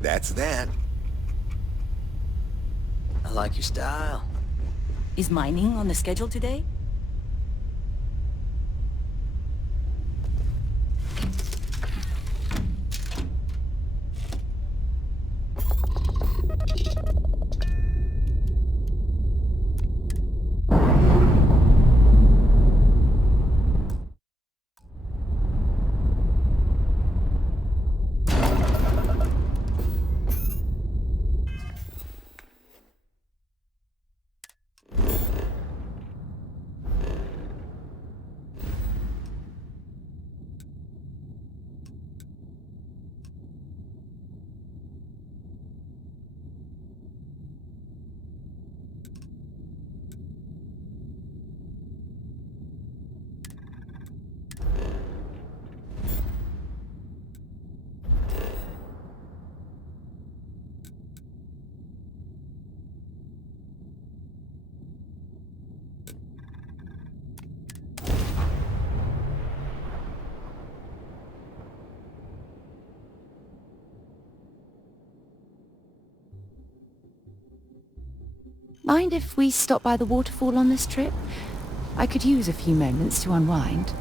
That's that. I like your style. Is mining on the schedule today? Mind if we stop by the waterfall on this trip? I could use a few moments to unwind.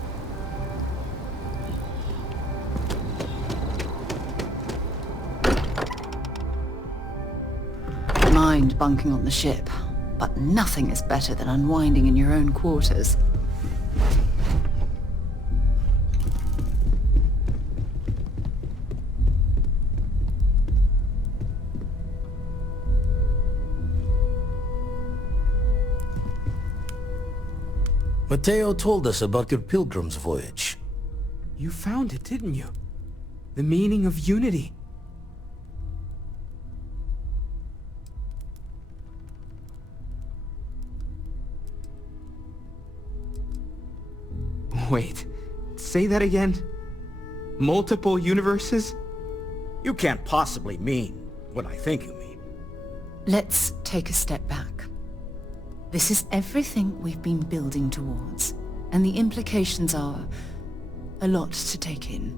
Mind bunking on the ship, but nothing is better than unwinding in your own quarters. Mateo told us about your pilgrim's voyage. You found it, didn't you? The meaning of unity. Wait, say that again? Multiple universes? You can't possibly mean what I think you mean. Let's take a step back. This is everything we've been building towards, and the implications are a lot to take in.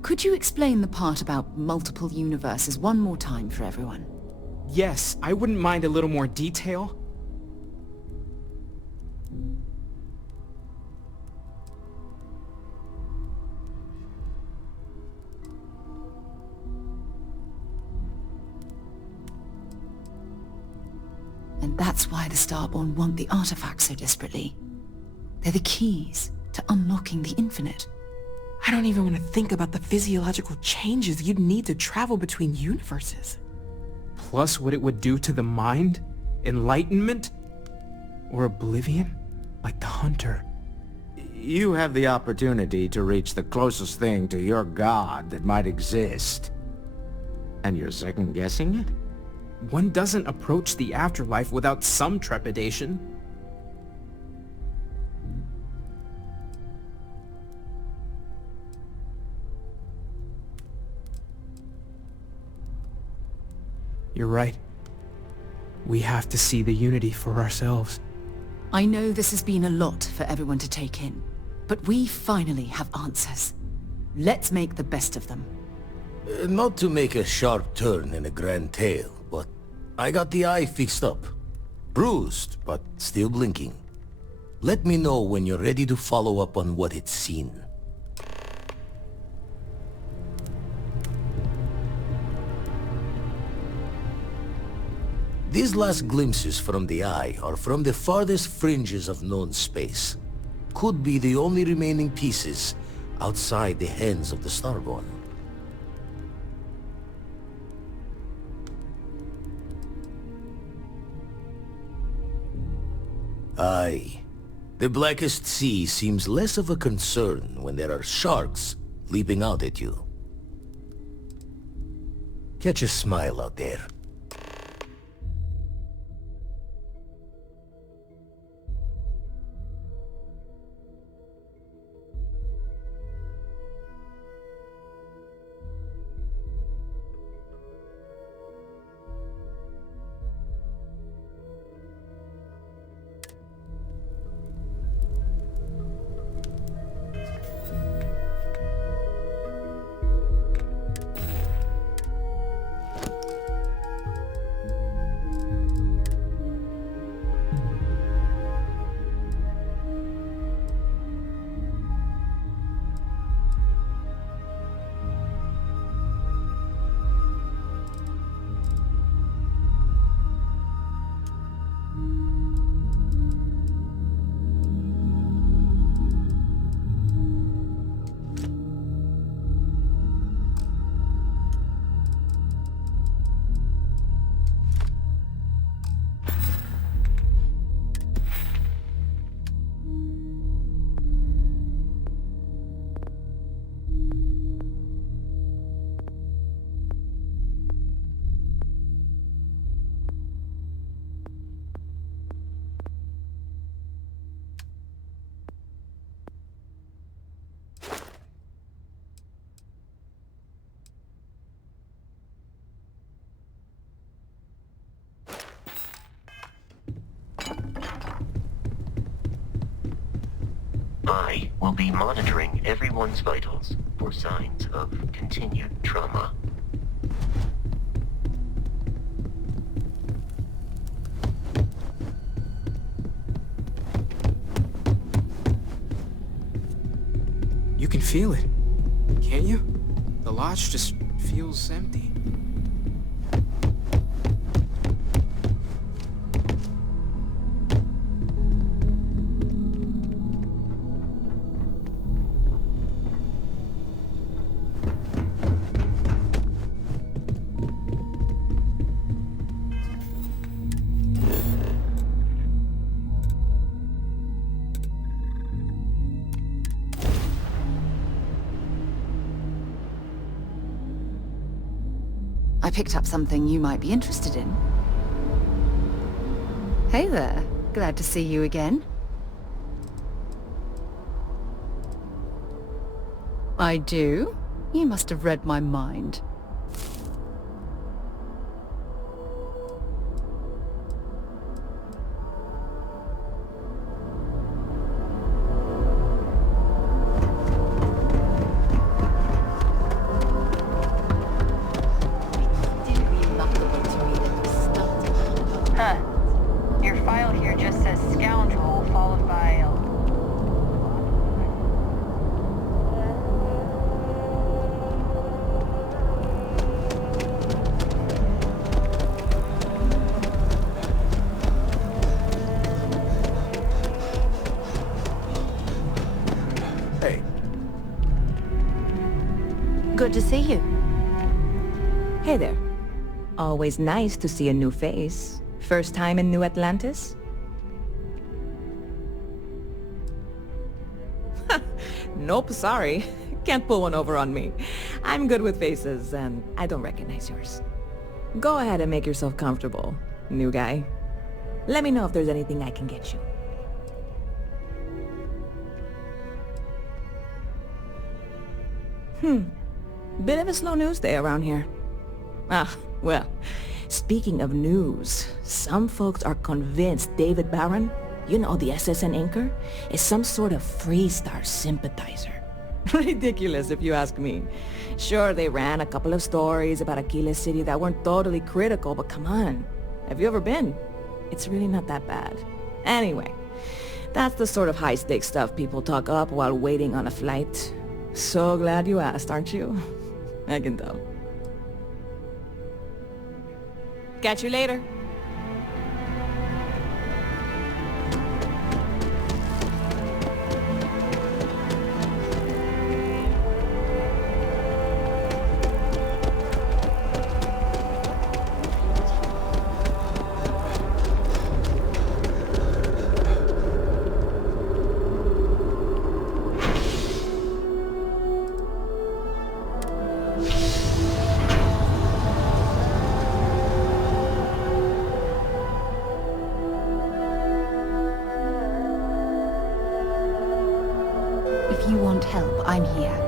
Could you explain the part about multiple universes one more time for everyone? Yes, I wouldn't mind a little more detail. And that's why the Starborn want the artifacts so desperately. They're the keys to unlocking the infinite. I don't even want to think about the physiological changes you'd need to travel between universes. Plus what it would do to the mind, enlightenment, or oblivion, like the Hunter. You have the opportunity to reach the closest thing to your god that might exist. And you're second-guessing it? One doesn't approach the afterlife without some trepidation. You're right. We have to see the unity for ourselves. I know this has been a lot for everyone to take in, but we finally have answers. Let's make the best of them. Not to make a sharp turn in a grand tale, but I got the eye fixed up. Bruised, but still blinking. Let me know when you're ready to follow up on what it's seen. These last glimpses from the eye are from the farthest fringes of known space. Could be the only remaining pieces outside the hands of the Starborn. Aye. The blackest sea seems less of a concern when there are sharks leaping out at you. Catch a smile out there. I will be monitoring everyone's vitals for signs of continued trauma. You can feel it, can't you? The lodge just feels empty. I picked up something you might be interested in. Hey there. Glad to see you again. I do? You must have read my mind. Your file here just says scoundrel followed by a... Hey. Good to see you. Hey there. Always nice to see a new face. First time in New Atlantis? Nope, sorry. Can't pull one over on me. I'm good with faces, and I don't recognize yours. Go ahead and make yourself comfortable, new guy. Let me know if there's anything I can get you. Bit of a slow news day around here. Ah, well, speaking of news, some folks are convinced David Barron, you know, the SSN anchor, is some sort of Freestar sympathizer. Ridiculous if you ask me. Sure, they ran a couple of stories about Aquila City that weren't totally critical, but come on. Have you ever been? It's really not that bad. Anyway, that's the sort of high-stakes stuff people talk up while waiting on a flight. So glad you asked, aren't you? I can tell. Catch you later. If you want help, I'm here.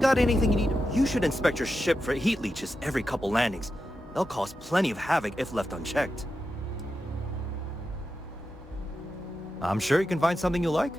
Got anything you need? You should inspect your ship for heat leeches every couple landings. They'll cause plenty of havoc if left unchecked. I'm sure you can find something you like.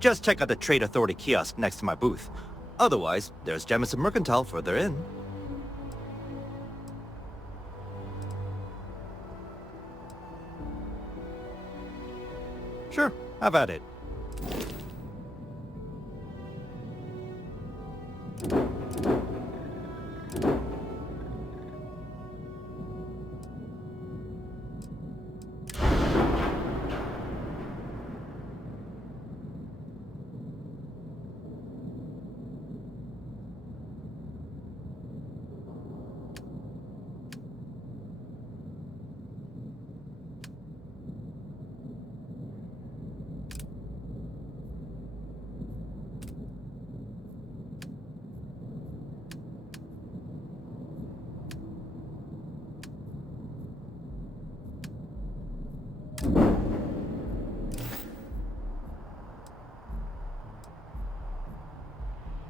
Just check out the Trade Authority kiosk next to my booth. Otherwise, there's Jemison Mercantile further in. Sure, have at it.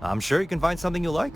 I'm sure you can find something you like.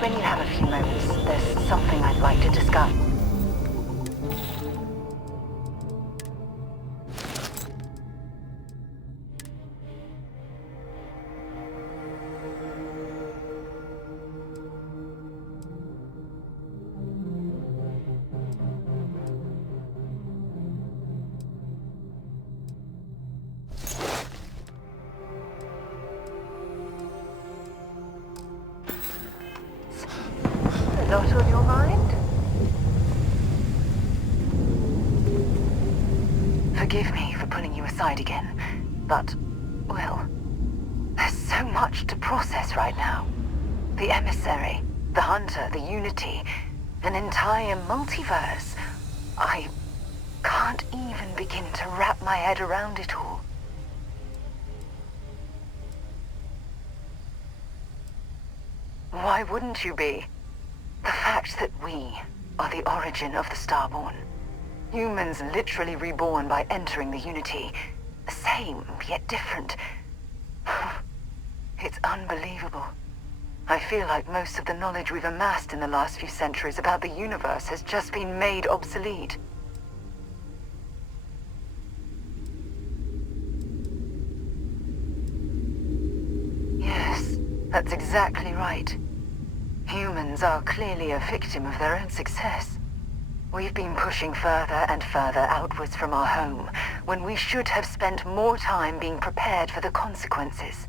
When you have a few moments, there's something I'd like to discuss. Not on your mind? Forgive me for pulling you aside again, but, well, there's so much to process right now. The emissary, the hunter, the unity, an entire multiverse. I can't even begin to wrap my head around it all. Why wouldn't you be? The fact that we are the origin of the Starborn. Humans literally reborn by entering the Unity. The same, yet different. It's unbelievable. I feel like most of the knowledge we've amassed in the last few centuries about the universe has just been made obsolete. Yes, that's exactly right. Humans are clearly a victim of their own success. We've been pushing further and further outwards from our home, when we should have spent more time being prepared for the consequences.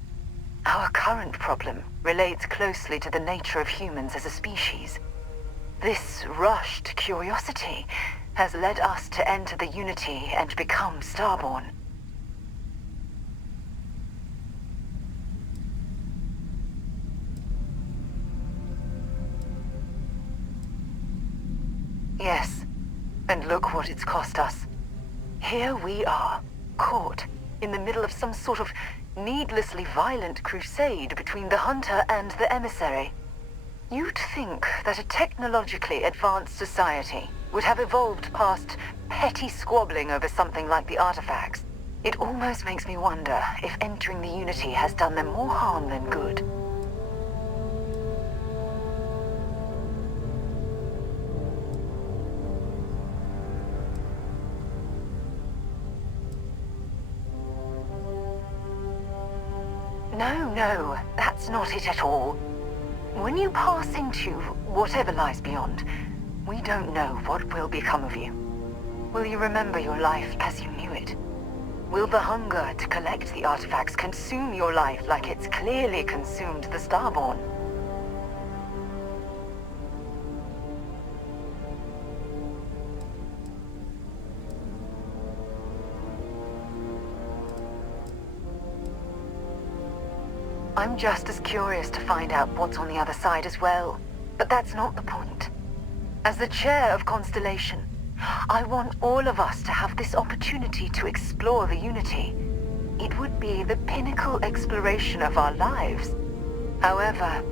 Our current problem relates closely to the nature of humans as a species. This rushed curiosity has led us to enter the Unity and become Starborn. Yes, and look what it's cost us. Here we are, caught in the middle of some sort of needlessly violent crusade between the hunter and the emissary. You'd think that a technologically advanced society would have evolved past petty squabbling over something like the artifacts. It almost makes me wonder if entering the Unity has done them more harm than good. No, that's not it at all. When you pass into whatever lies beyond, we don't know what will become of you. Will you remember your life as you knew it? Will the hunger to collect the artifacts consume your life like it's clearly consumed the Starborn? I'm just as curious to find out what's on the other side as well, but that's not the point. As the chair of Constellation, I want all of us to have this opportunity to explore the Unity. It would be the pinnacle exploration of our lives. However,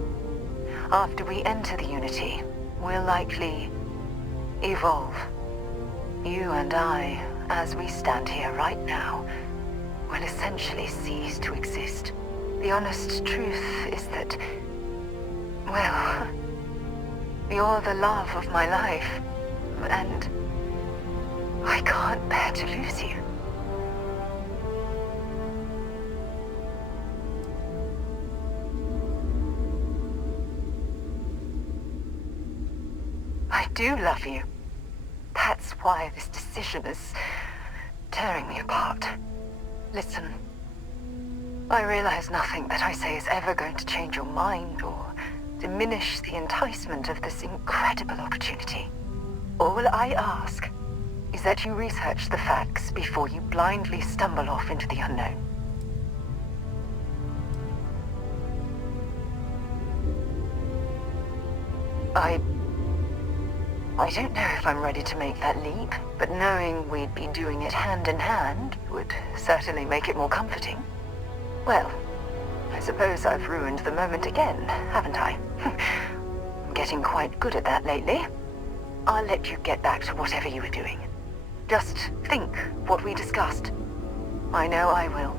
after we enter the Unity, we'll likely evolve. You and I, as we stand here right now, will essentially cease to exist. The honest truth is that, well, you're the love of my life, and I can't bear to lose you. I do love you. That's why this decision is tearing me apart. Listen. I realize nothing that I say is ever going to change your mind or diminish the enticement of this incredible opportunity. All I ask is that you research the facts before you blindly stumble off into the unknown. I don't know if I'm ready to make that leap, but knowing we'd be doing it hand in hand would certainly make it more comforting. Well, I suppose I've ruined the moment again, haven't I? I'm getting quite good at that lately. I'll let you get back to whatever you were doing. Just think what we discussed. I know I will.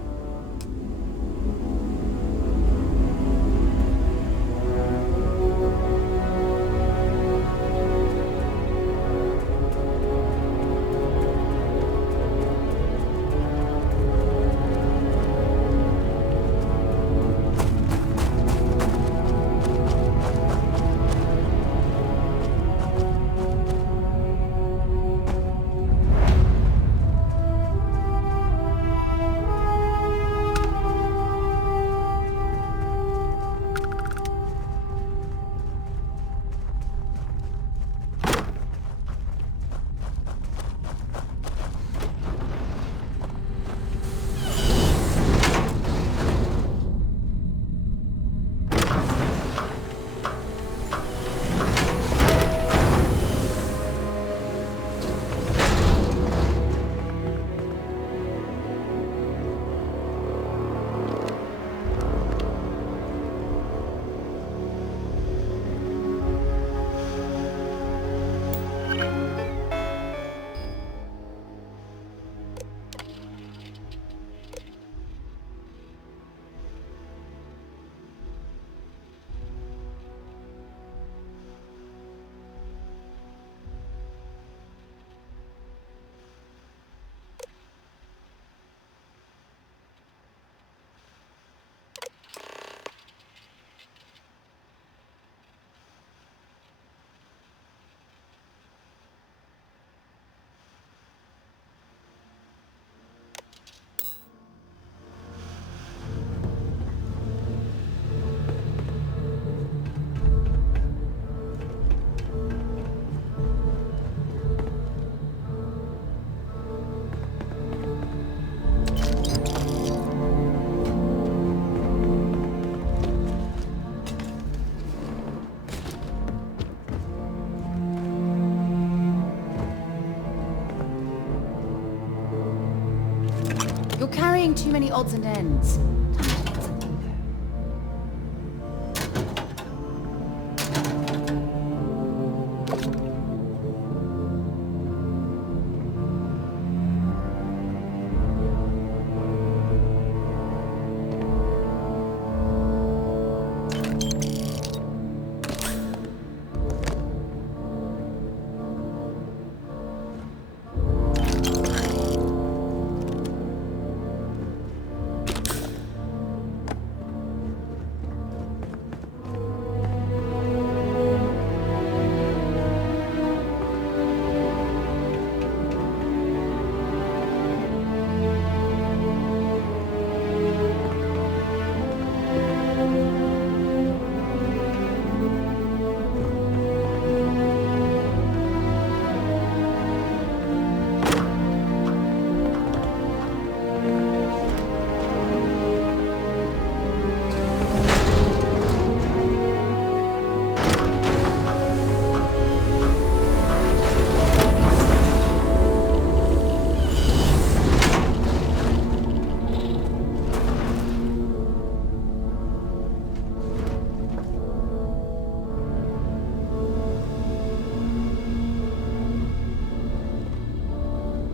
playing too many odds and ends.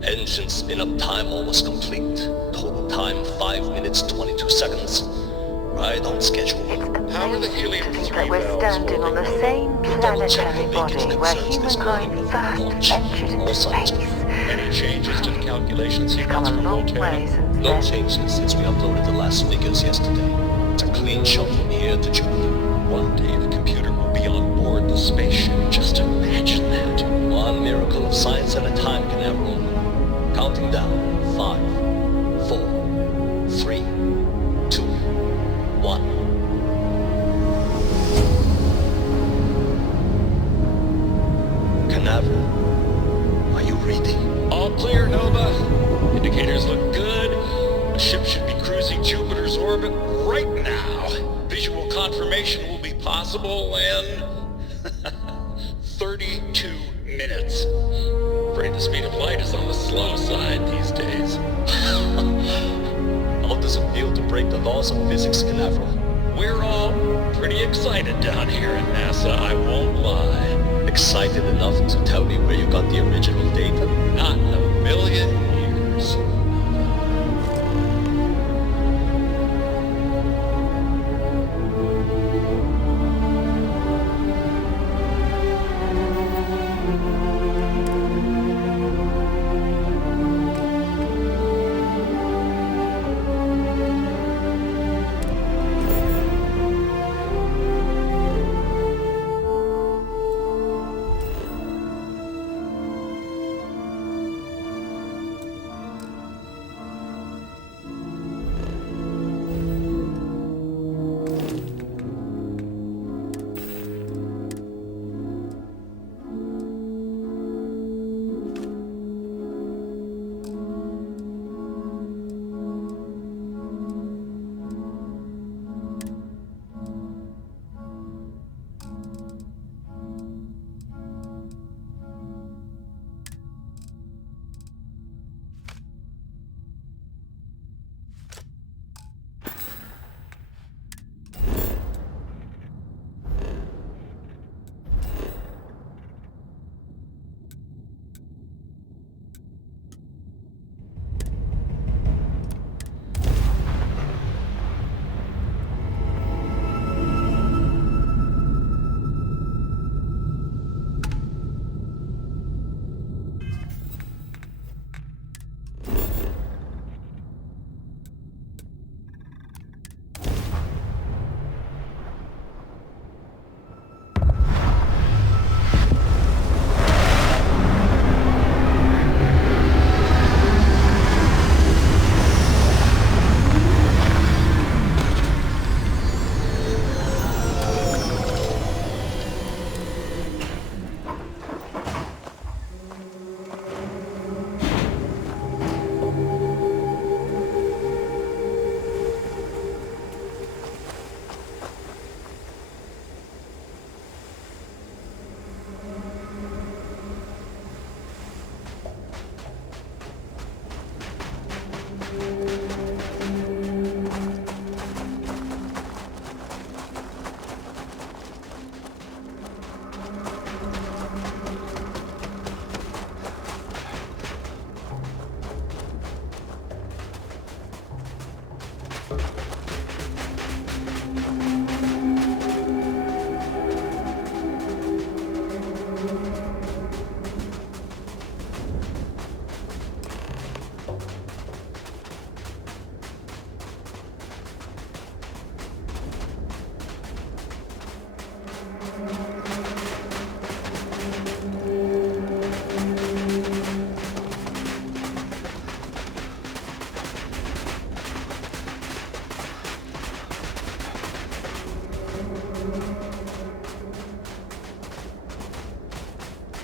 Engine spin-up time almost complete. Total time 5 minutes 22 seconds. Right on schedule. How are the helium-3 that we're standing on the same planetary body where humankind first ventured into space? Any changes to the calculation We've come sequence a from long rotating? way since No then. changes since we uploaded the last figures yesterday. It's a clean shot from here to Jupiter. One day the computer will be on board the spaceship. Just imagine that. One miracle of science at a time, Canaveral. Counting down. 5, 4, 3, 2, 1. Canaveral, are you reading? All clear, Nova. Indicators look good. The ship should be cruising Jupiter's orbit right now. Visual confirmation will be possible in 32 minutes. Afraid the speed of light is on the slow side these days. How does it feel to break the laws of physics, Canaveral? We're all pretty excited down here at NASA, I won't lie. Excited enough to tell me where you got the original data? Not in a million years.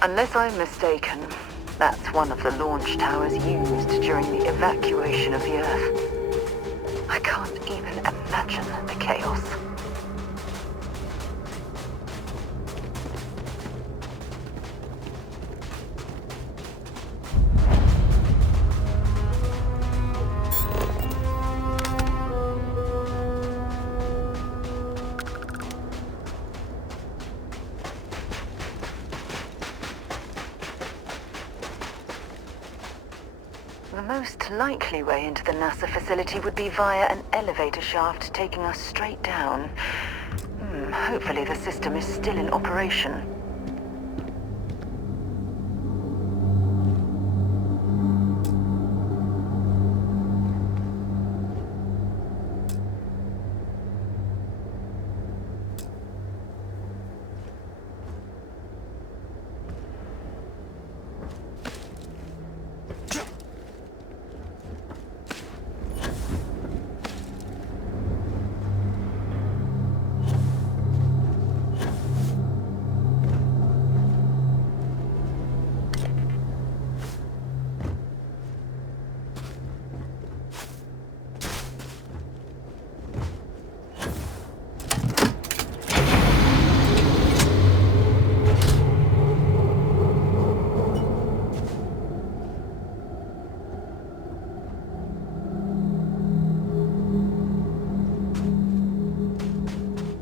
Unless I'm mistaken, that's one of the launch towers used during the evacuation of the Earth. I can't even imagine the chaos. The most likely way into the NASA facility would be via an elevator shaft taking us straight down. Hopefully the system is still in operation.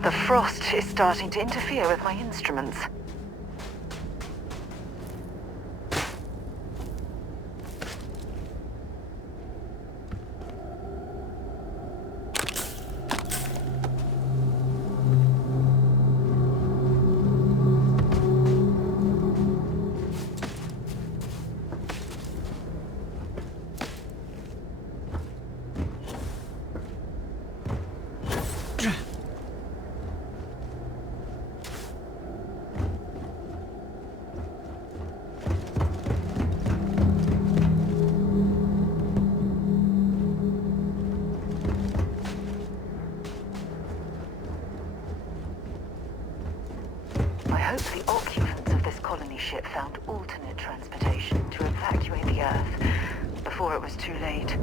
The frost is starting to interfere with my instruments. I hope the occupants of this colony ship found alternate transportation to evacuate the Earth before it was too late.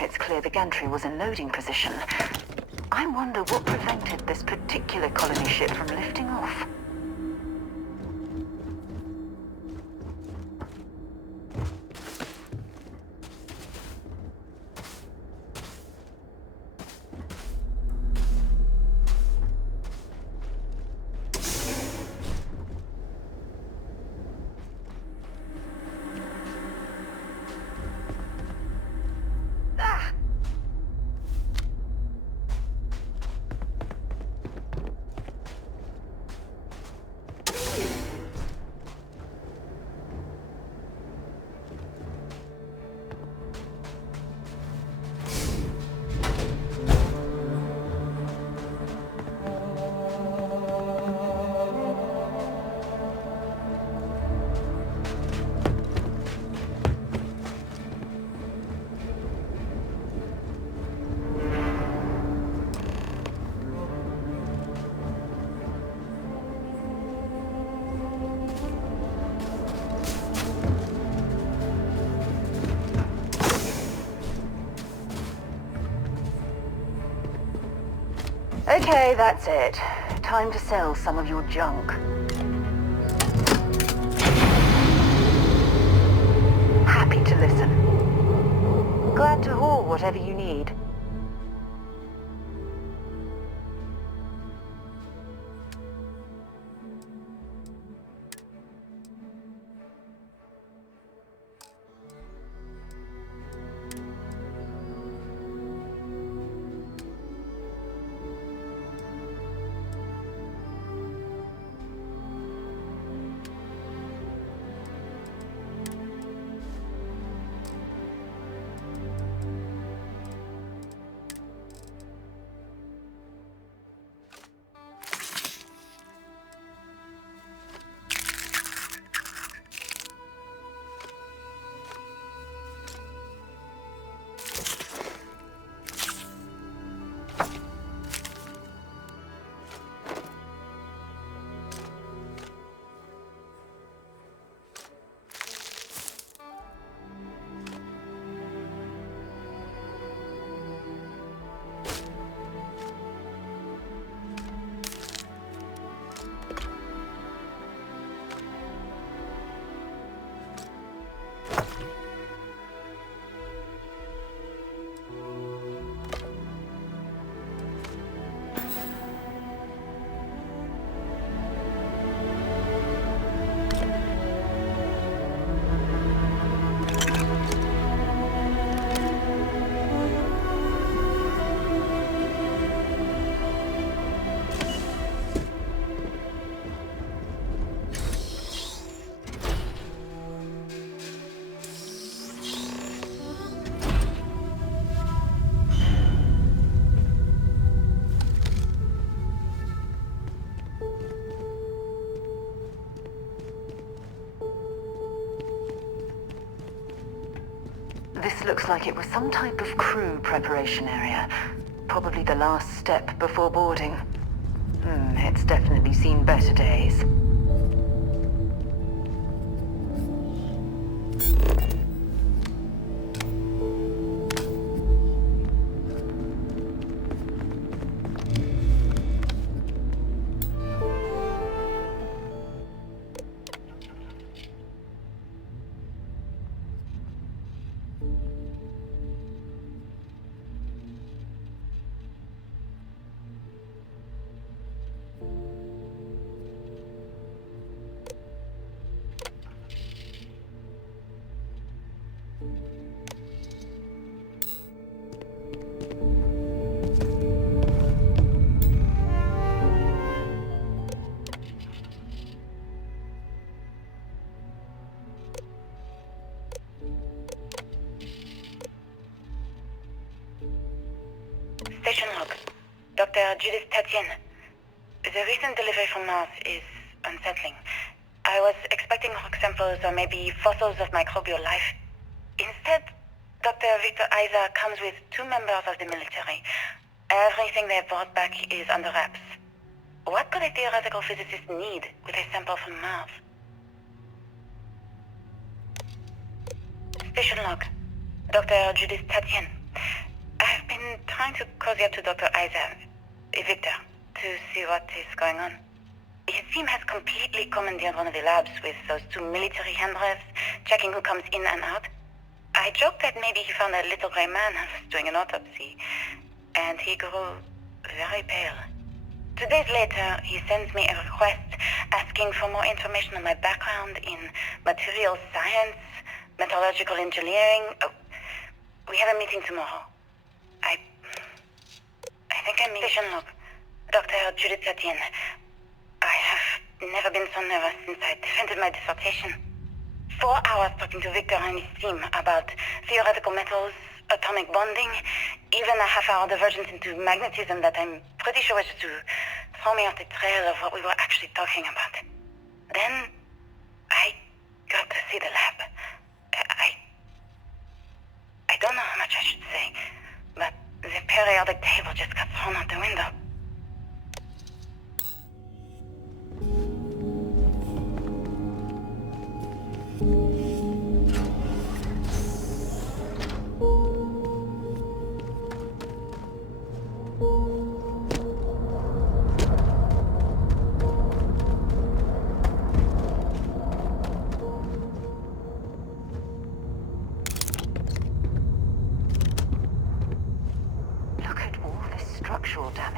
It's clear the gantry was in loading position. I wonder what prevented this particular colony ship from lifting off. Okay, that's it. Time to sell some of your junk. Happy to listen. Glad to haul whatever you need. This looks like it was some type of crew preparation area. Probably the last step before boarding. It's definitely seen better days. Station log. Dr. Judith Tatien. The recent delivery from Mars is unsettling. I was expecting rock samples or maybe fossils of microbial life. Instead, Dr. Victor Isa comes with 2 members of the military. Everything they brought back is under wraps. What could a theoretical physicist need with a sample from Mars? Station log. Dr. Judith Tatien. I've been trying to cozy up to Dr. Isa, Victor, to see what is going on. His team has completely commandeered one of the labs with those 2 military handrails, checking who comes in and out. I joked that maybe he found a little gray man doing an autopsy, and he grew very pale. 2 days later, he sends me a request asking for more information on my background in material science, metallurgical engineering. Oh, we have a meeting tomorrow. I think I'm station log. Dr. Judith Tatien. I have never been so nervous since I defended my dissertation. 4 hours talking to Victor and his team about theoretical metals, atomic bonding, even a half-hour divergence into magnetism that I'm pretty sure was to throw me off the trail of what we were actually talking about. Then, I got to see the lab. I don't know how much I should say, but the periodic table just got thrown out the window.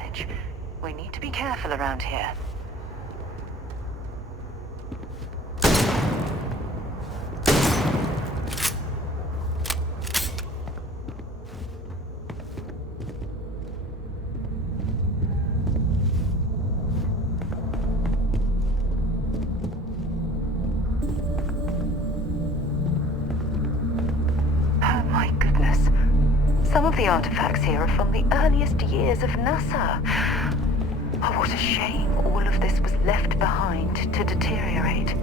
knowledge. We need to be careful around here. Some of the artifacts here are from the earliest years of NASA. Oh, what a shame all of this was left behind to deteriorate.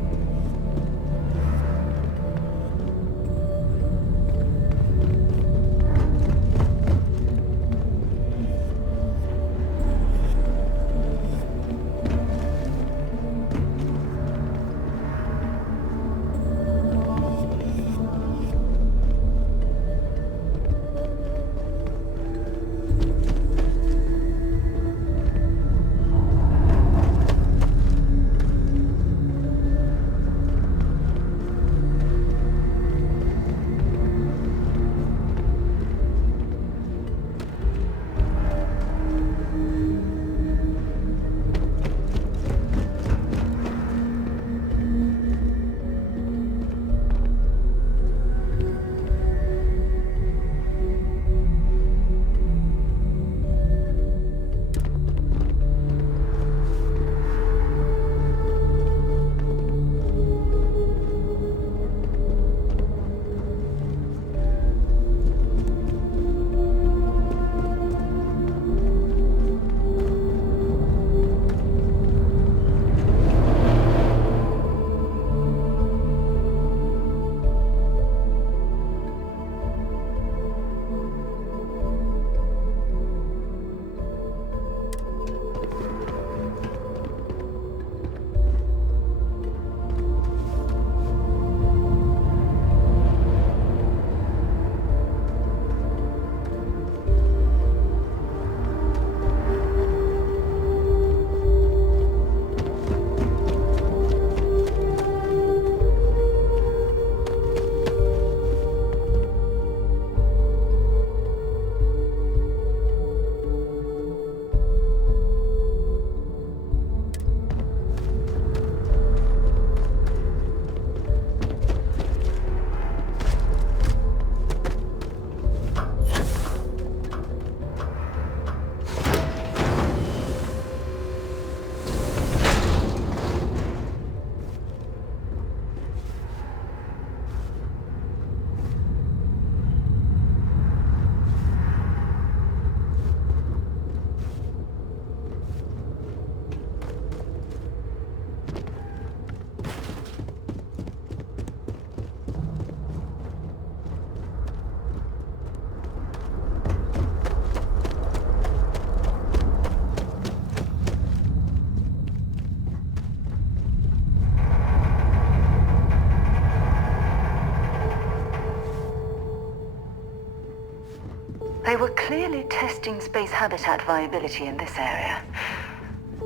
They were clearly testing space habitat viability in this area.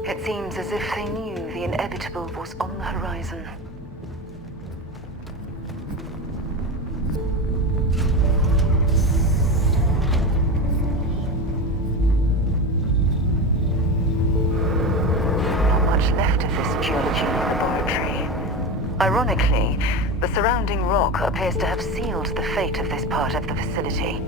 It seems as if they knew the inevitable was on the horizon. Not much left of this geology laboratory. Ironically, the surrounding rock appears to have sealed the fate of this part of the facility.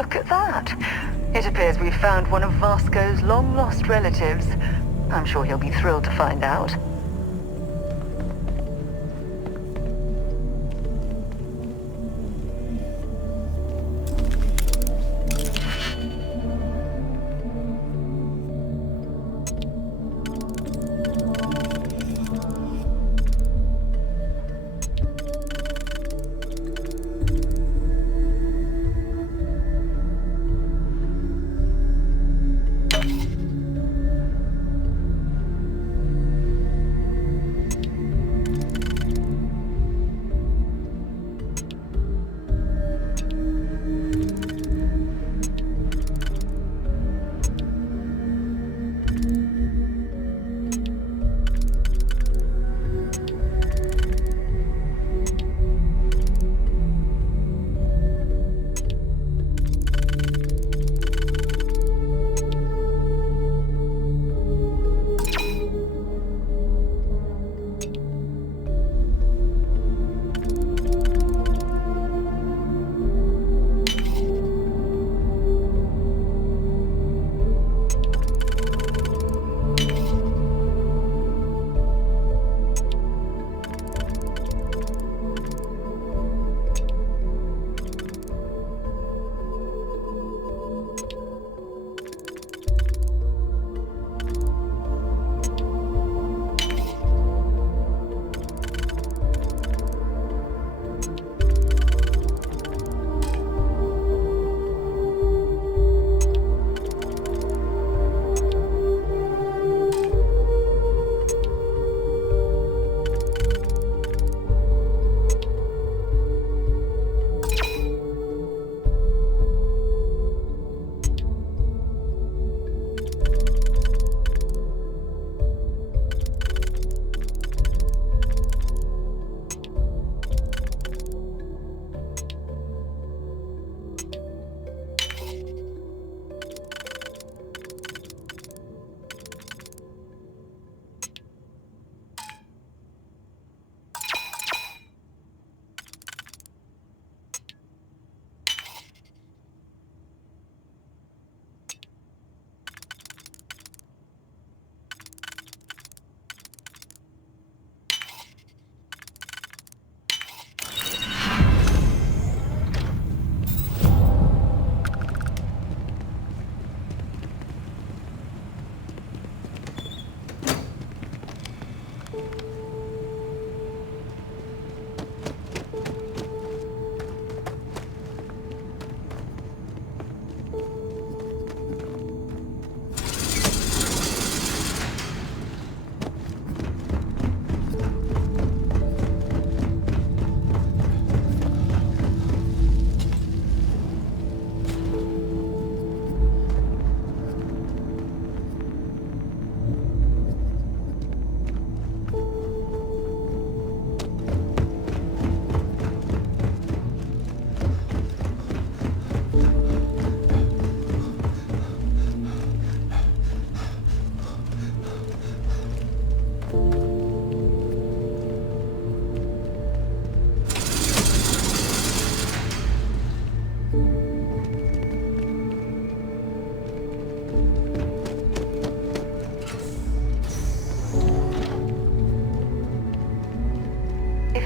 look at that. It appears we've found one of Vasco's long-lost relatives. I'm sure he'll be thrilled to find out.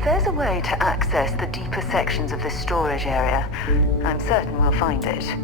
There's a way to access the deeper sections of this storage area. I'm certain we'll find it.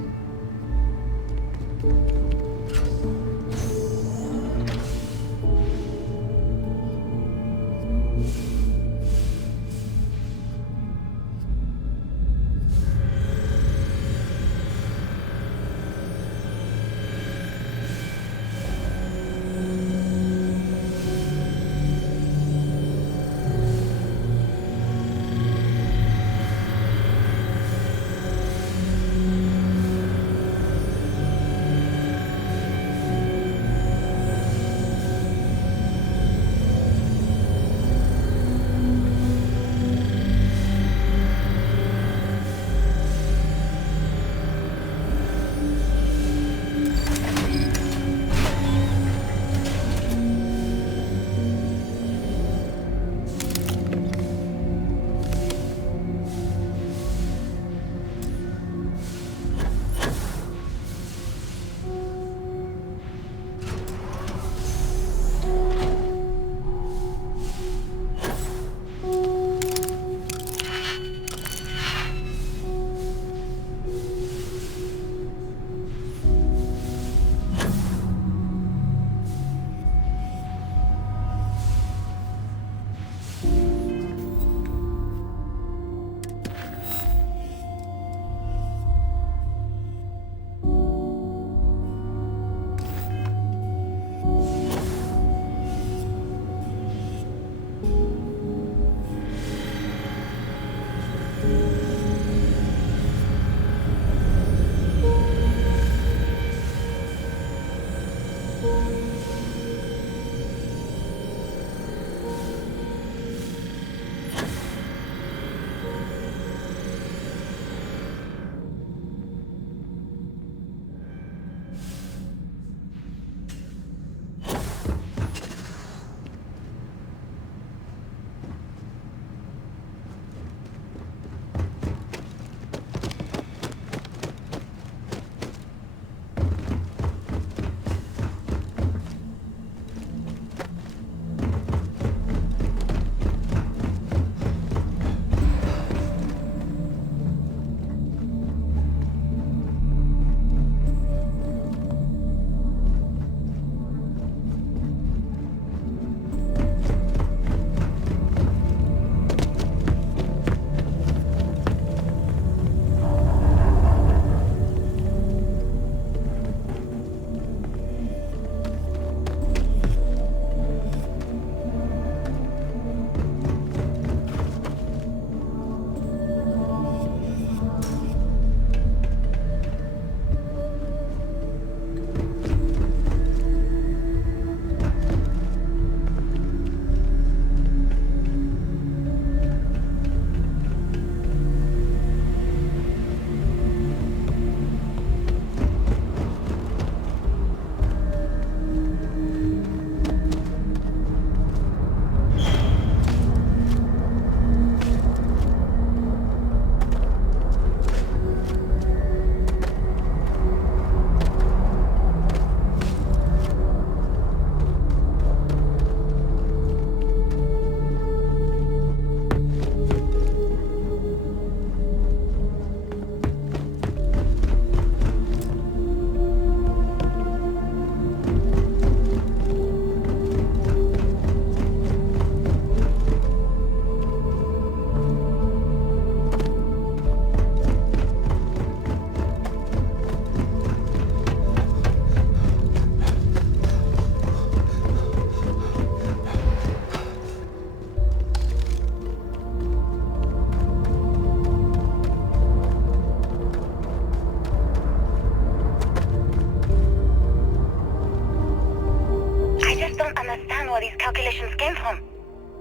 all these calculations came from.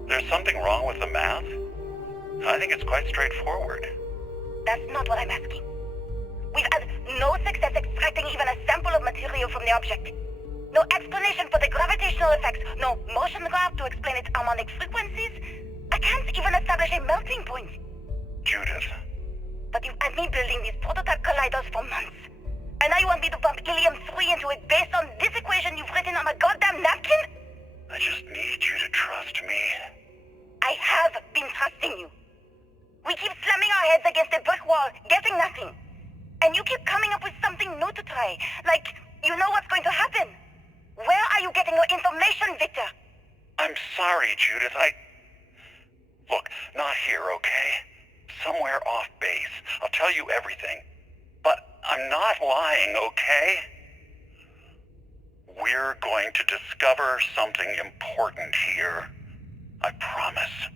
There's something wrong with the math? I think it's quite straightforward. That's not what I'm asking. We've had no success extracting even a sample of material from the object. No explanation for the gravitational effects, no motion graph to explain its harmonic frequencies. I can't even establish a melting point. Judith. But you've had me building these prototype colliders for months. And now you want me to pump helium-3 into it based on this equation you've written on a goddamn napkin? I just need you to trust me. I have been trusting you. We keep slamming our heads against a brick wall, getting nothing. And you keep coming up with something new to try. Like, you know what's going to happen. Where are you getting your information, Victor? I'm sorry, Judith. Look, not here, okay? Somewhere off base. I'll tell you everything. But I'm not lying, okay? We're going to discover something important here. I promise.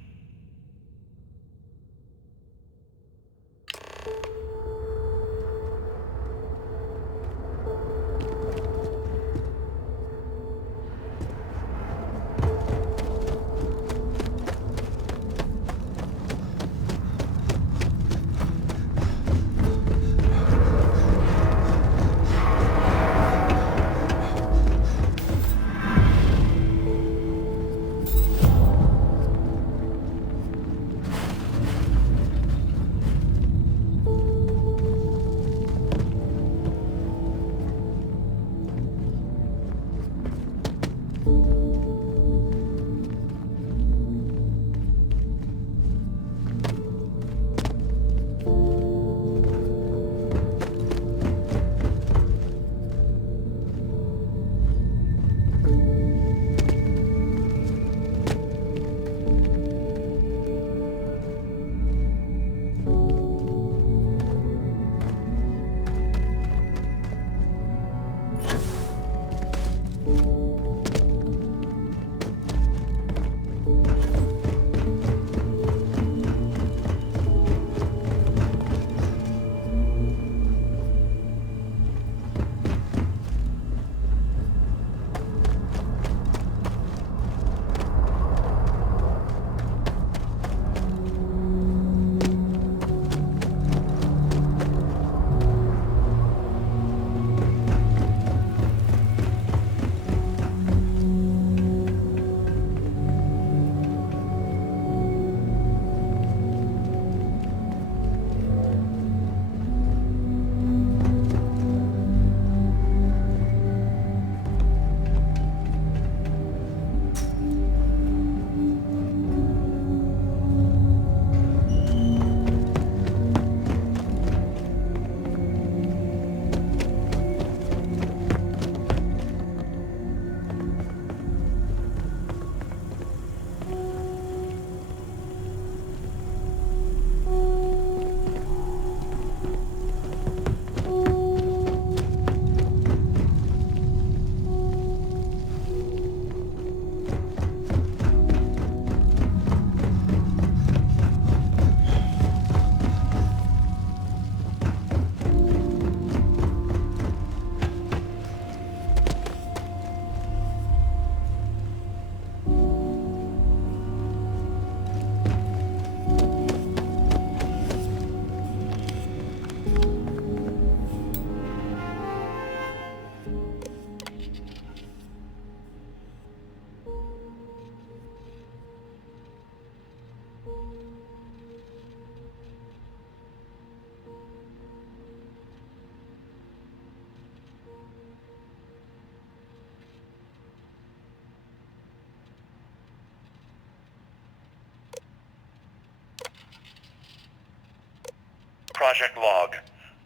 Project Log,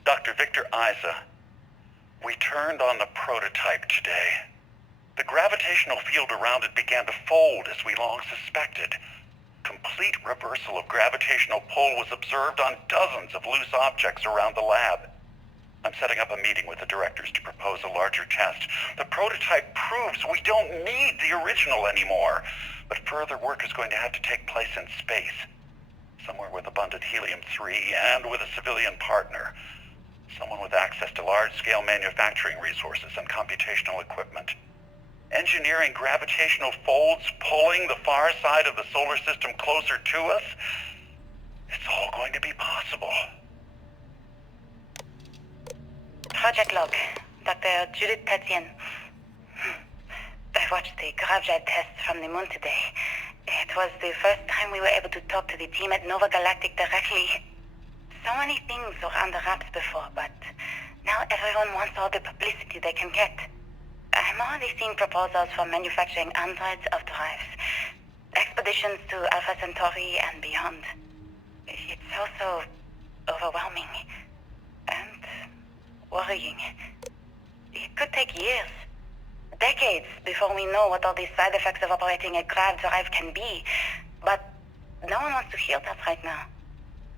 Dr. Victor Isa. We turned on the prototype today. The gravitational field around it began to fold as we long suspected. Complete reversal of gravitational pull was observed on dozens of loose objects around the lab. I'm setting up a meeting with the directors to propose a larger test. The prototype proves we don't need the original anymore, but further work is going to have to take place in space. Somewhere with abundant helium-3 and with a civilian partner. Someone with access to large-scale manufacturing resources and computational equipment. engineering gravitational folds pulling the far side of the solar system closer to us, it's all going to be possible. Project log, Dr. Judith Tatien. I watched the gravjet tests from the moon today. It was the first time we were able to talk to the team at Nova Galactic directly. So many things were under wraps before, but now everyone wants all the publicity they can get. I'm already seeing proposals for manufacturing androids of drives, expeditions to Alpha Centauri and beyond. It's also overwhelming and worrying. It could take years, decades, before we know what all these side effects of operating a grav drive can be. But no one wants to hear that right now.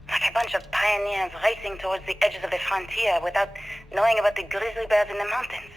Like a bunch of pioneers racing towards the edges of the frontier without knowing about the grizzly bears in the mountains.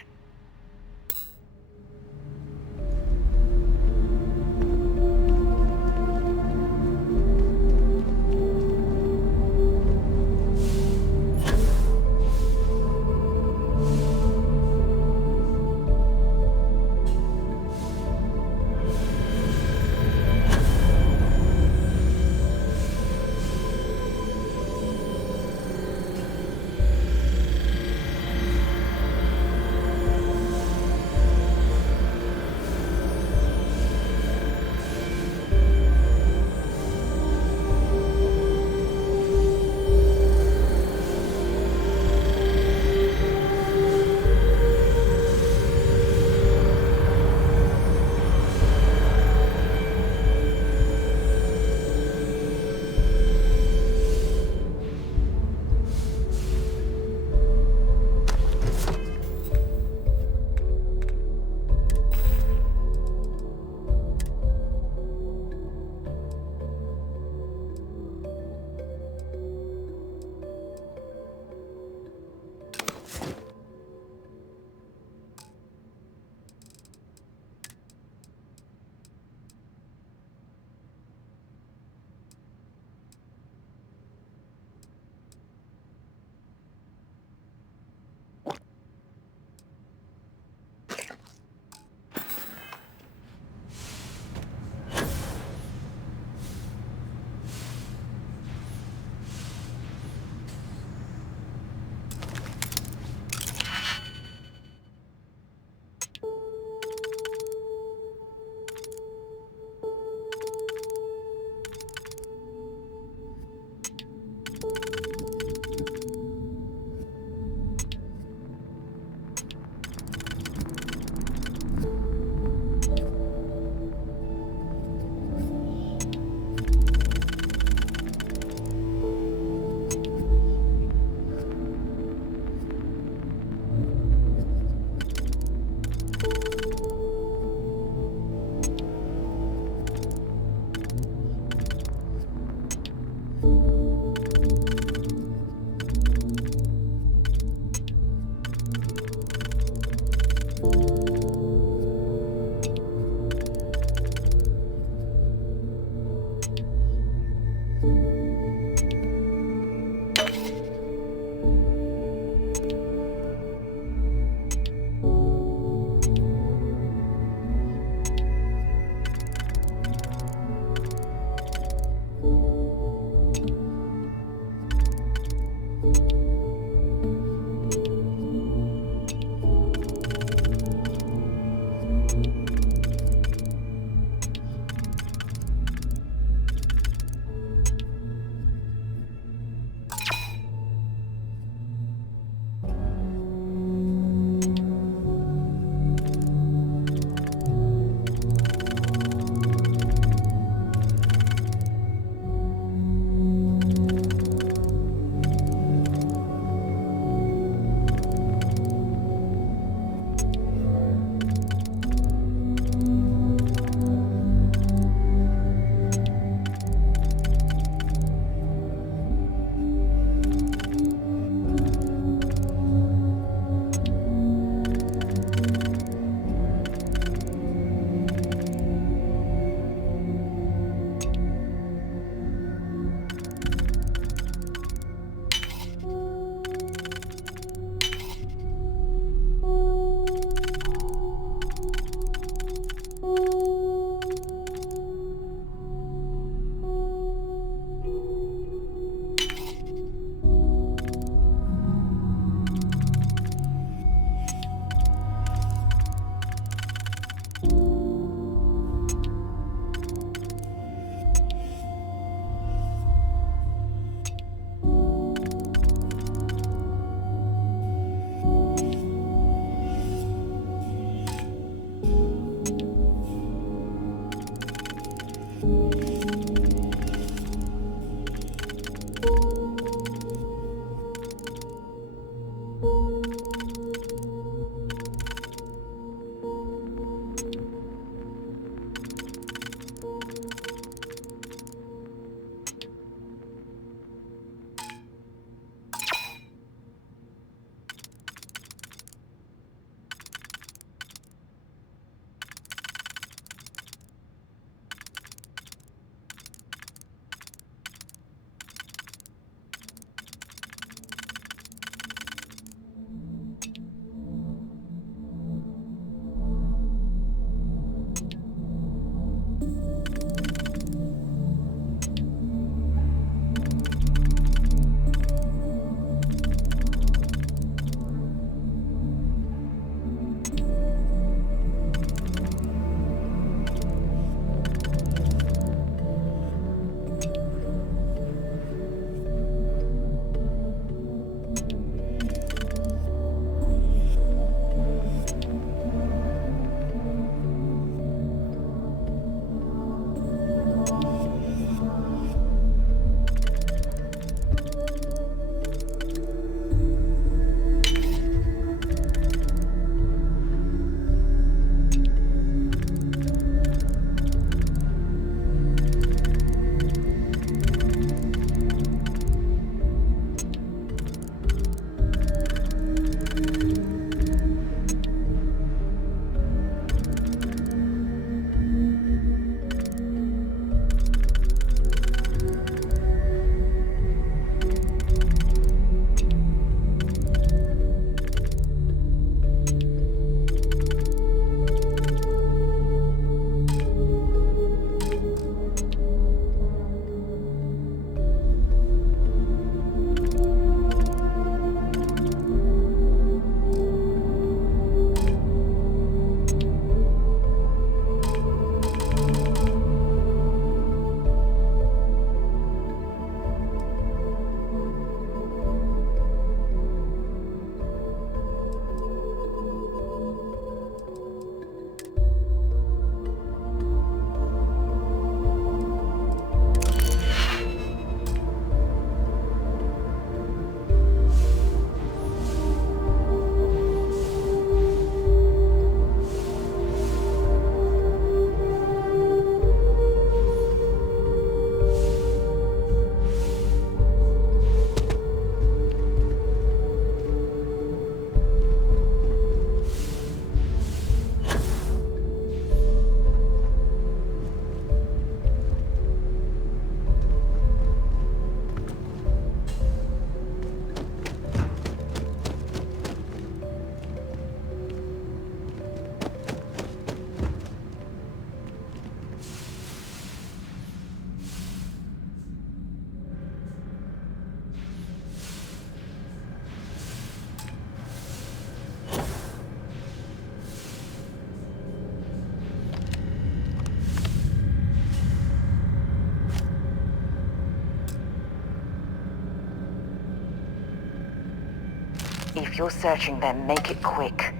If you're searching them, make it quick.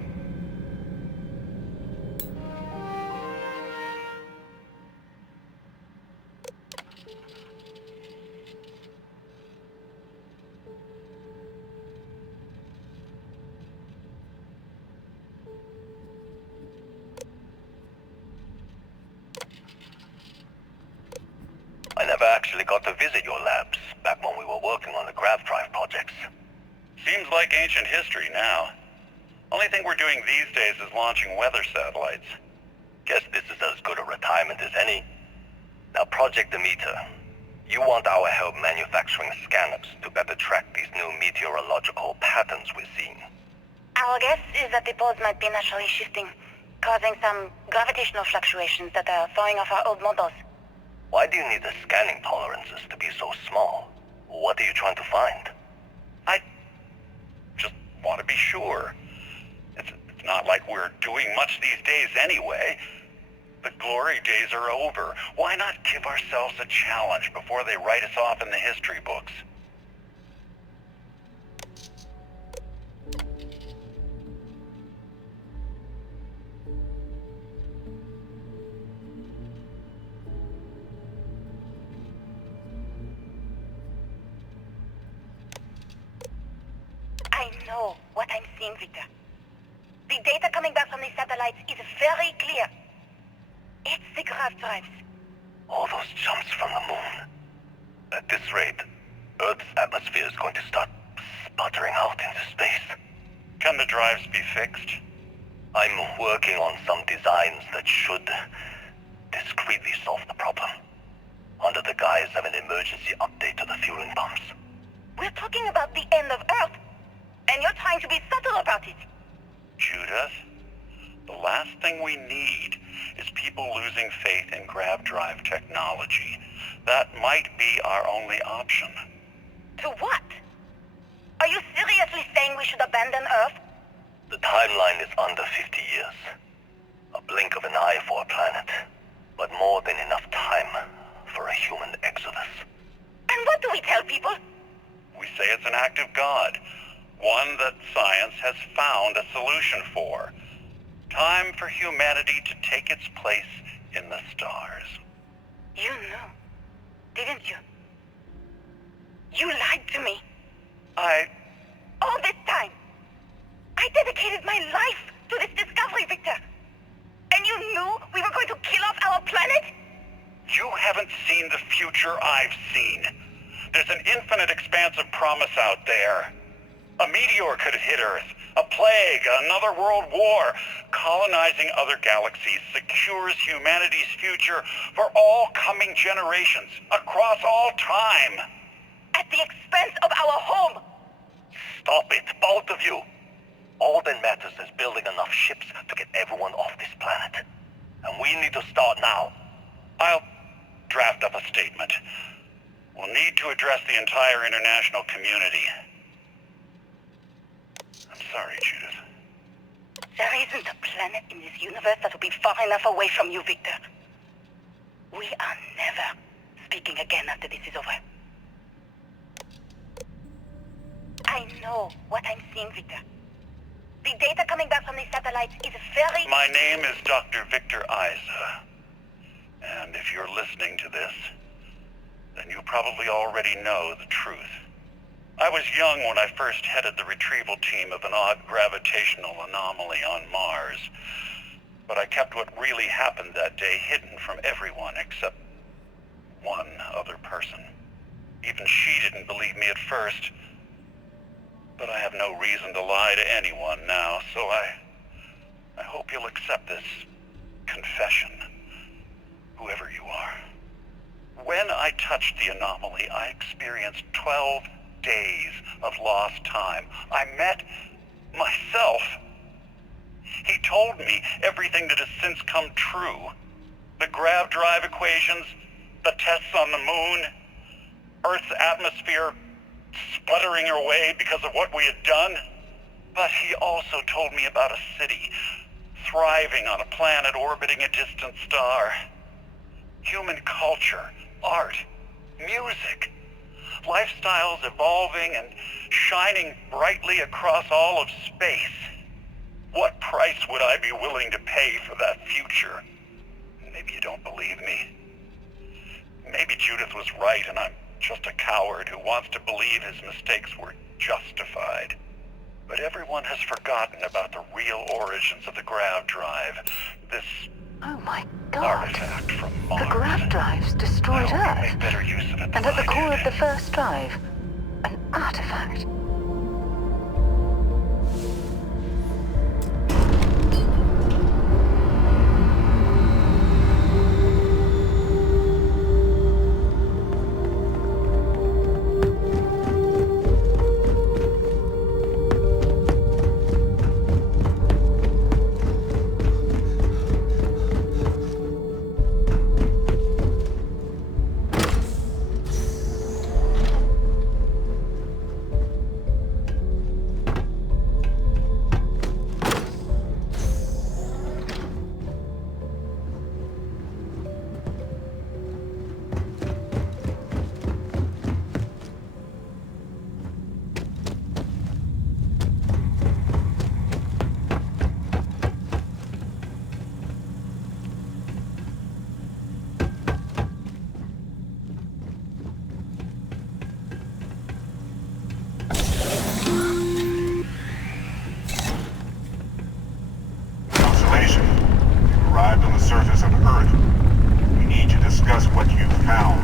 I never actually got to visit your labs back when we were working on the grav drive projects. Seems like ancient history now. Only thing we're doing these days is launching weather satellites. Guess this is as good a retirement as any. Now, Project Demeter. You want our help manufacturing scanners to better track these new meteorological patterns we're seeing. Our guess is that the poles might be naturally shifting, causing some gravitational fluctuations that are throwing off our old models. Why do you need the scanning tolerances to be so small? What are you trying to find? I just want to be sure. It's not like we're doing much these days anyway. The glory days are over. Why not give ourselves a challenge before they write us off in the history books? I know what I'm seeing, Victor. The data coming back from the satellites is very clear. It's the grav drives. All those jumps from the moon. At this rate, Earth's atmosphere is going to start sputtering out into space. Can the drives be fixed? I'm working on some designs that should discreetly solve the problem, under the guise of an emergency update to the fueling pumps. We're talking about the end of Earth, and you're trying to be subtle about it. Judith, the last thing we need is people losing faith in grav drive technology. That might be our only option. To what? Are you seriously saying we should abandon Earth? The timeline is under 50 years. A blink of an eye for a planet, but more than enough time for a human exodus. And what do we tell people? We say it's an act of God, one that science has found a solution for. Time for humanity to take its place in the stars. You knew, didn't you? You lied to me. All this time, I dedicated my life to this discovery, Victor. And you knew we were going to kill off our planet? You haven't seen the future I've seen. There's an infinite expanse of promise out there. A meteor could hit Earth, a plague, another world war. Colonizing other galaxies secures humanity's future for all coming generations, across all time. At the expense of our home. Stop it, both of you. All that matters is building enough ships to get everyone off this planet. And we need to start now. I'll draft up a statement. We'll need to address the entire international community. I'm sorry, Judith. There isn't a planet in this universe that will be far enough away from you, Victor. We are never speaking again after this is over. I know what I'm seeing, Victor. The data coming back from the satellites is very... My name is Dr. Victor Isa. And if you're listening to this, then you probably already know the truth. I was young when I first headed the retrieval team of an odd gravitational anomaly on Mars. But I kept what really happened that day hidden from everyone except one other person. Even she didn't believe me at first. But I have no reason to lie to anyone now, so I hope you'll accept this confession, whoever you are. When I touched the anomaly, I experienced 12 days of lost time. I met myself. He told me everything that has since come true. The grav drive equations, the tests on the moon, Earth's atmosphere sputtering away because of what we had done. But he also told me about a city thriving on a planet orbiting a distant star. Human culture, art, music. lifestyles evolving and shining brightly across all of space. What price would I be willing to pay for that future? Maybe you don't believe me. Maybe Judith was right and I'm just a coward who wants to believe his mistakes were justified. But everyone has forgotten about the real origins of the grav drive. This Oh my god. artifact from Mars. The grav drives destroyed I hope you Earth. make better use of it And than at the I core did. of the first drive, an artifact. Constellation, you've arrived on the surface of Earth. We need to discuss what you've found.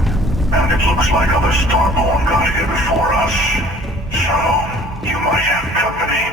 And it looks like other Starborn got here before us. So, you might have company.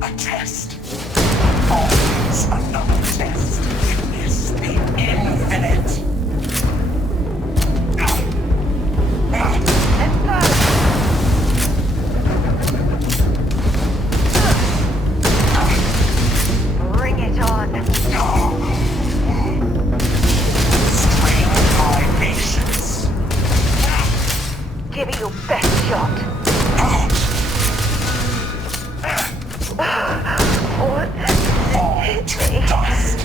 A test. Always another test. Is the infinite. Bring it on. Strain my patience. Give it your best shot. What? Fall to dust.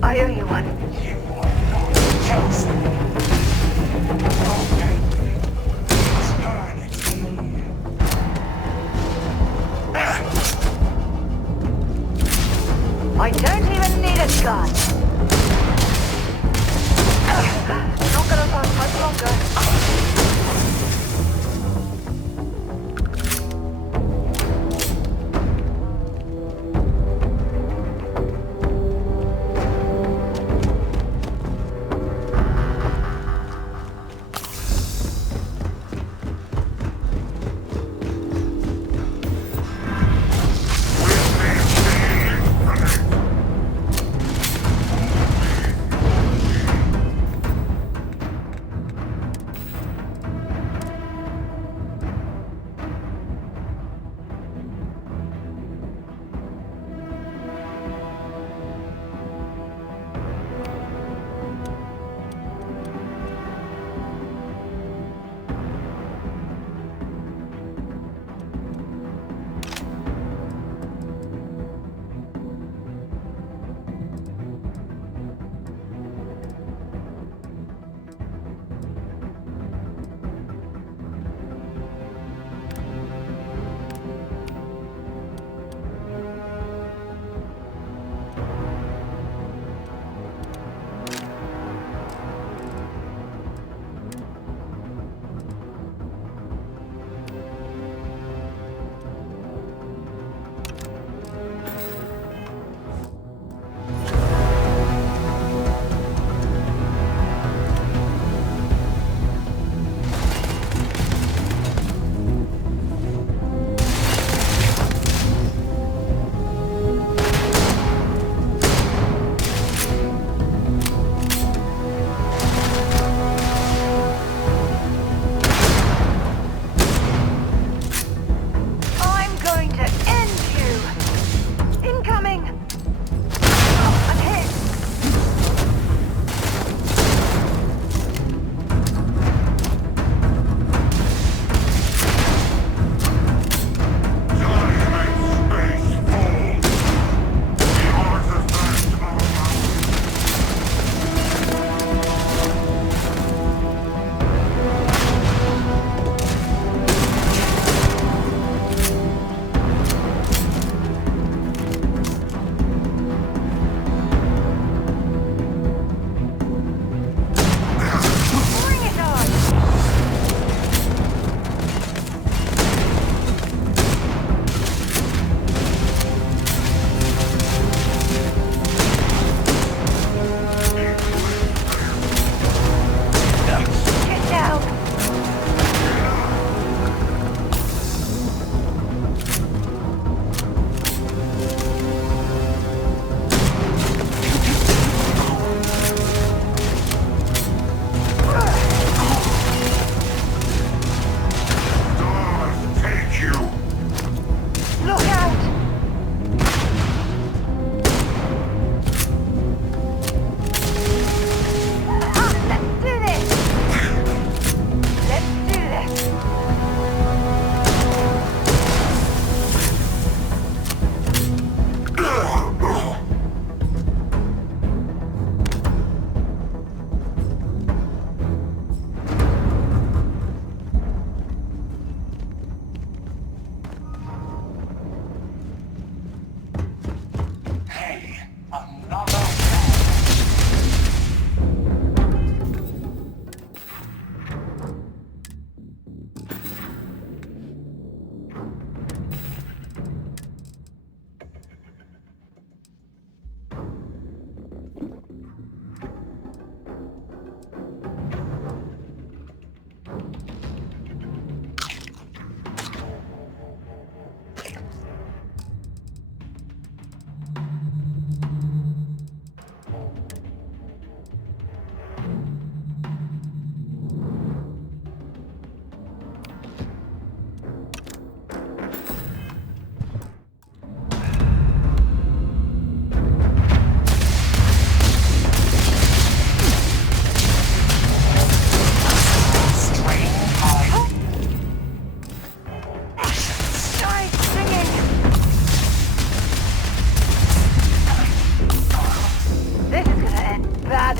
I owe you one. You are not chosen. Okay. I don't even need a gun. Not gonna last much longer.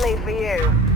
especially for you.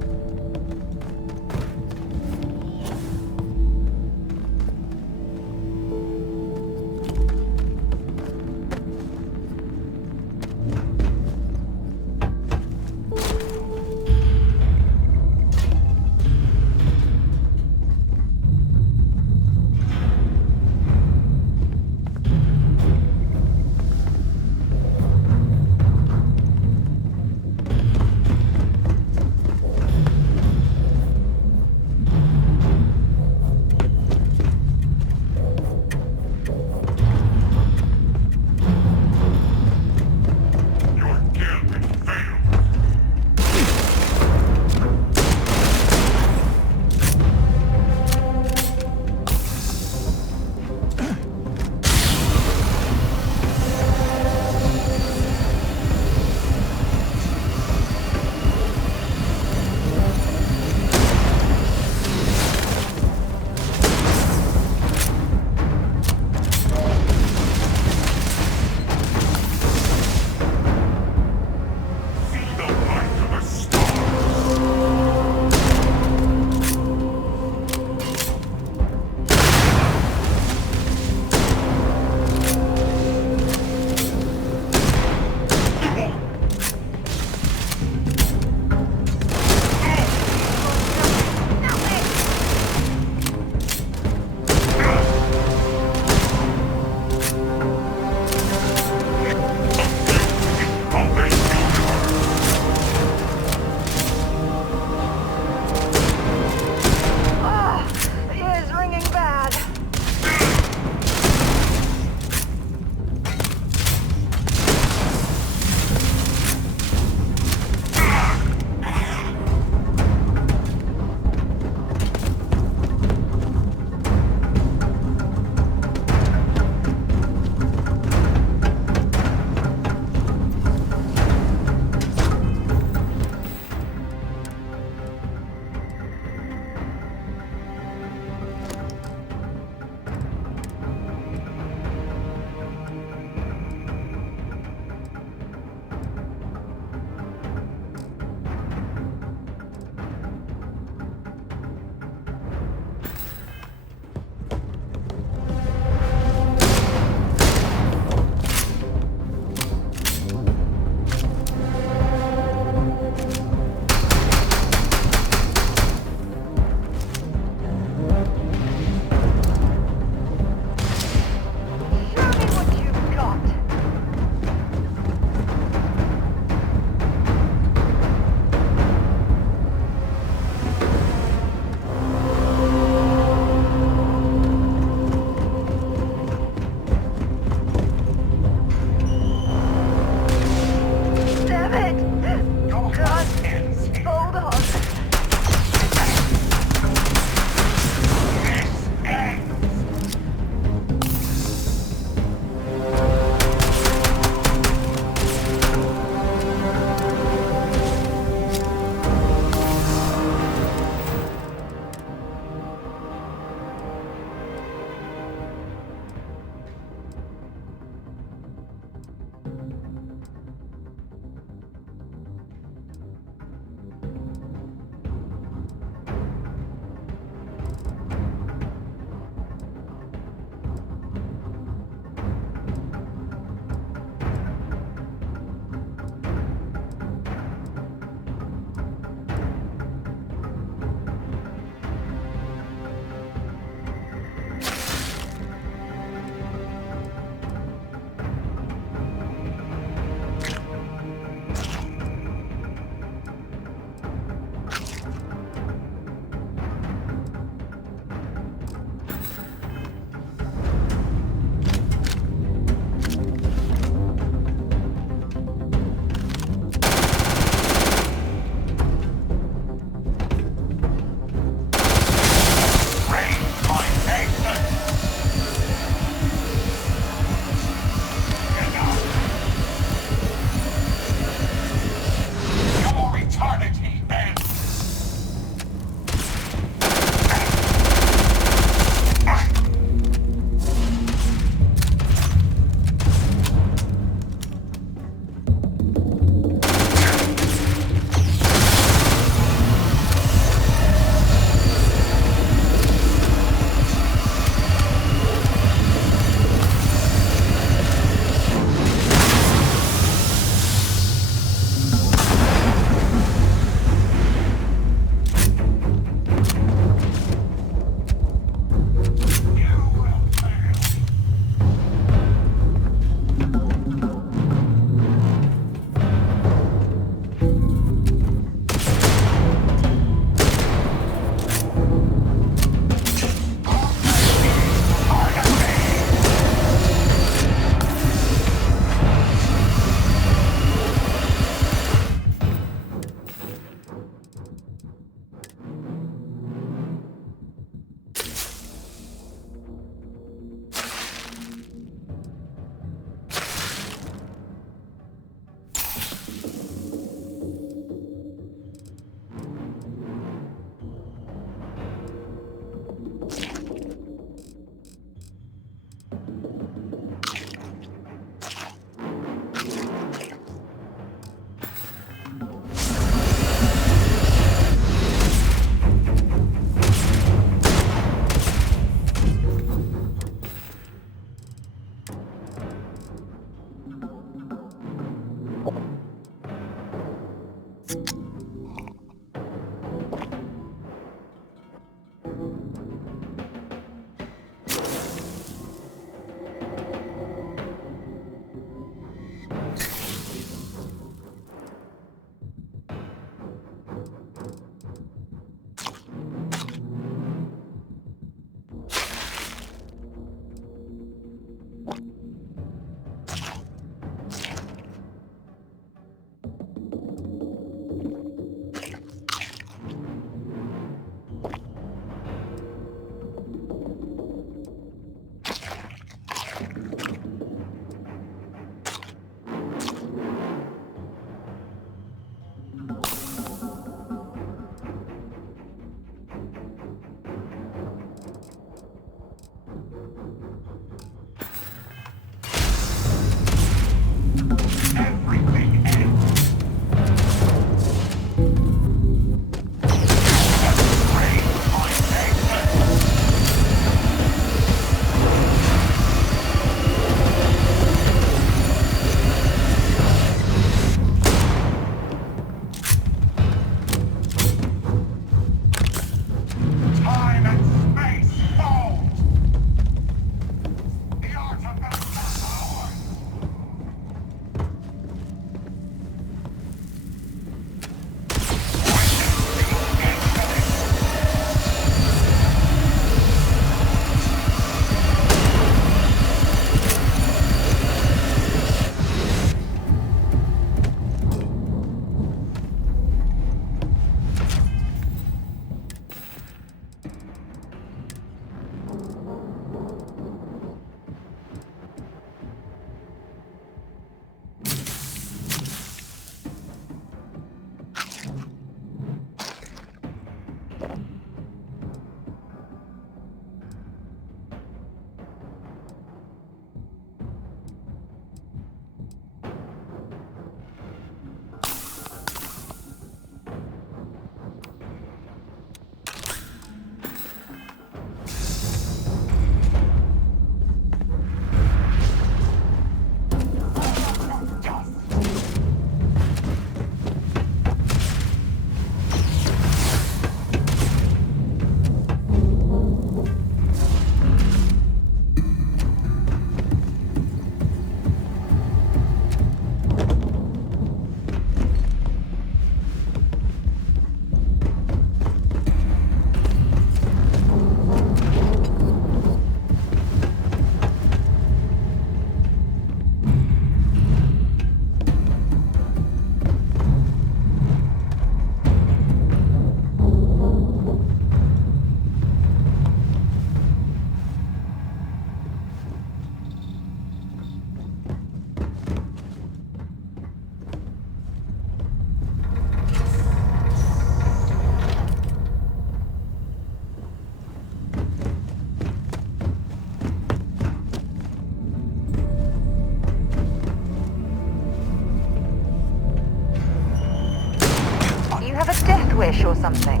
wish or something.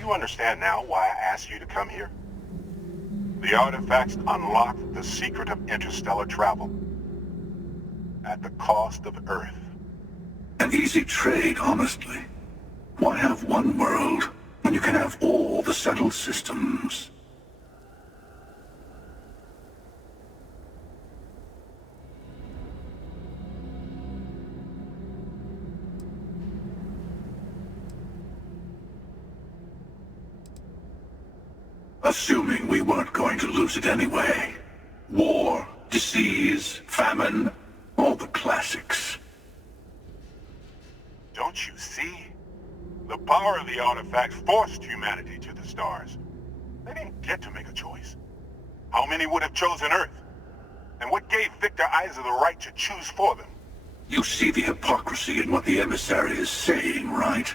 you understand now why I asked you to come here? The artifacts unlock the secret of interstellar travel. At the cost of Earth. An easy trade, honestly. Why have one world when you can have all the settled systems? Assuming we weren't going to lose it anyway. War, disease, famine, all the classics. Don't you see? The power of the artifacts forced humanity to the stars. They didn't get to make a choice. How many would have chosen Earth? And what gave Victor Isa the right to choose for them? You see the hypocrisy in what the emissary is saying, right?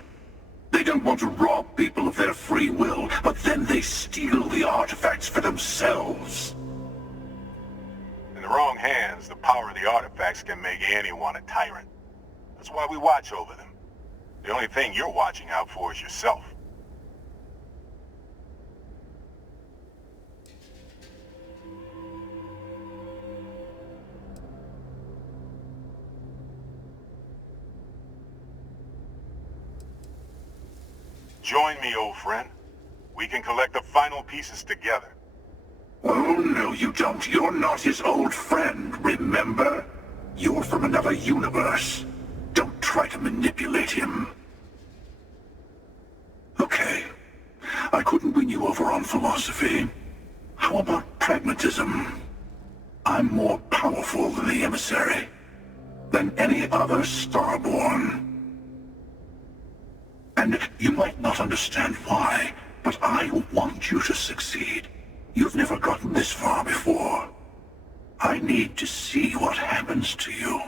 They don't want to rob people of their free will, but then they steal the artifacts for themselves. In the wrong hands, the power of the artifacts can make anyone a tyrant. That's why we watch over them. The only thing you're watching out for is yourself. Join me, old friend. We can collect the final pieces together. Oh, no, you don't. You're not his old friend, remember? You're from another universe. Don't try to manipulate him. Okay. I couldn't win you over on philosophy. How about pragmatism? I'm more powerful than the emissary. Than any other Starborn. And you might not understand why, but I want you to succeed. You've never gotten this far before. I need to see what happens to you.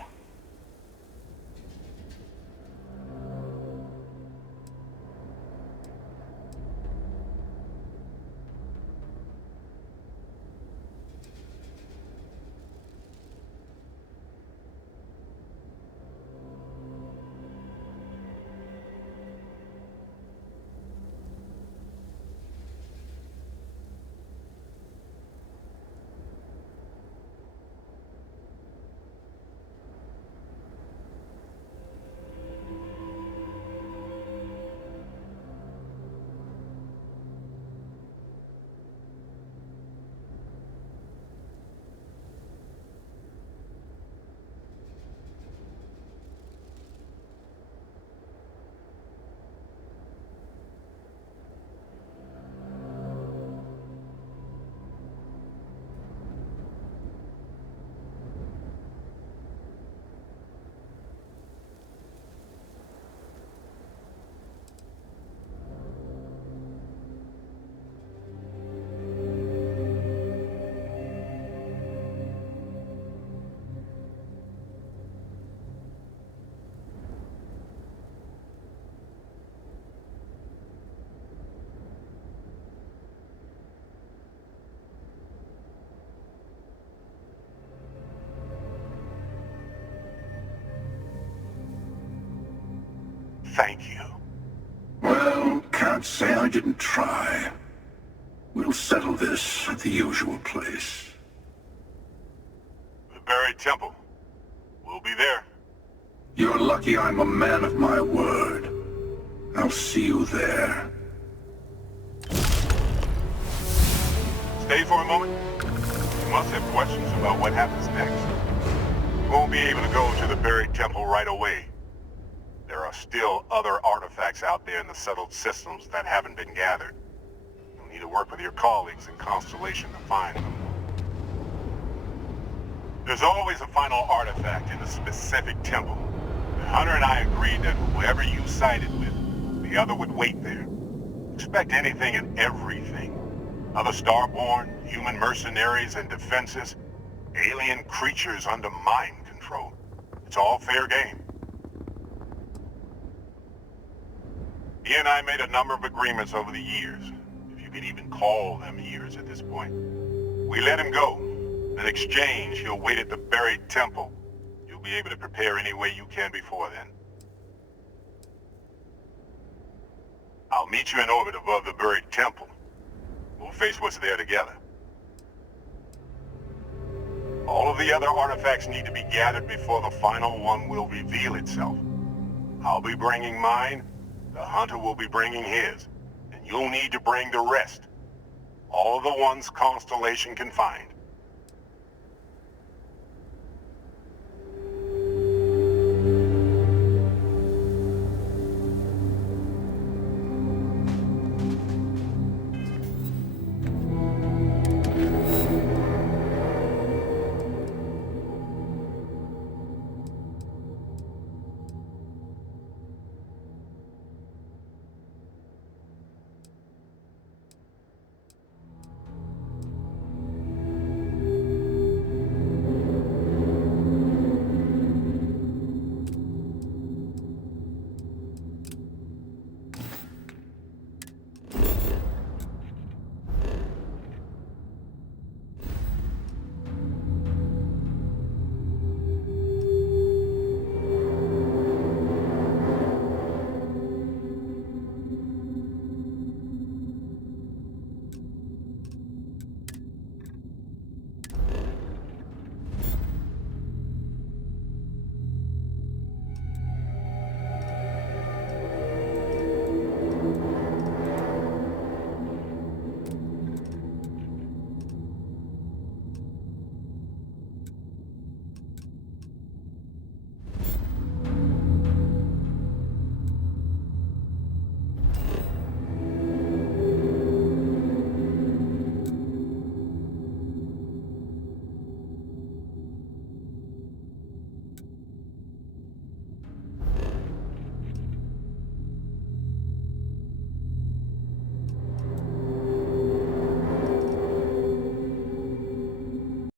Thank you. Well, can't say I didn't try. We'll settle this at the usual place. The buried temple. We'll be there. You're lucky I'm a man of my word. I'll see you there. Stay for a moment. You must have questions about what happens next. You won't be able to go to the buried temple right away. There are still other artifacts out there in the settled systems that haven't been gathered. You'll need to work with your colleagues in Constellation to find them. There's always a final artifact in a specific temple. Hunter and I agreed that whoever you sided with, the other would wait there. Expect anything and everything. Other Starborn, human mercenaries and defenses, alien creatures under mind control. It's all fair game. He and I made a number of agreements over the years, if you could even call them years at this point. We let him go. In exchange, he'll wait at the buried temple. You'll be able to prepare any way you can before then. I'll I'll meet you in orbit above the buried temple. We'll face what's there together. All of the other artifacts need to be gathered before the final one will reveal itself. I'll be bringing mine, the hunter will be bringing his, and you'll need to bring the rest. All of the ones Constellation can find.